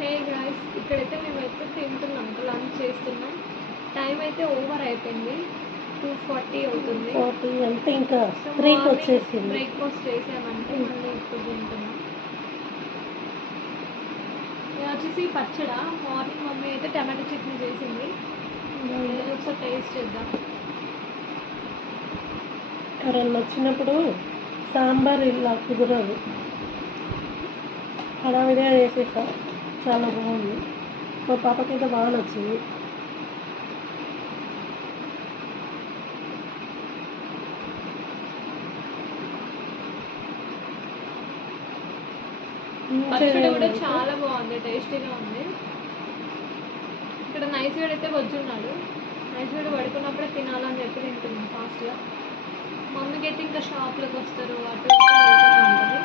Hey guys, ఇక్కడైతే మేమైతే తింటున్నాం, లంచ్ చేస్తున్నాం. టైం అయితే ఓవర్ అయిపోయింది, 2:40 అవుతుంది. 40 అంటే ఇంకా సో 3కి వచ్చేసింది. బ్రేక్ఫాస్ట్ చేసామంటే మళ్ళీ ఇప్పుడు తింటున్నాం. ఇది వచ్చేసి పచ్చడా. మార్నింగ్ మమ్మీ అయితే టమాటో చట్నీ చేసింది, ఒకసారి టేస్ట్ చేద్దాం. ఎవరన్నా వచ్చినప్పుడు సాంబార్ ఇలా కుదరదు, హడావిడిగా చేసేసా. చాలా బాగుంది, మా పాపకైతే బాగా నచ్చింది. పచ్చడి కూడా చాలా బాగుంది, టేస్టీగా ఉంది. ఇక్కడ నైస్ గడ్ అయితే వచ్చున్నాడు. నైస్ గడ్ పడుకున్నప్పుడే తినాలని చెప్పి తింటున్నాం ఫాస్ట్గా. మమ్మీకి అయితే ఇంకా షాప్లోకి వస్తారు, అటు ఇటు వెళ్తూనే ఉంటుంది.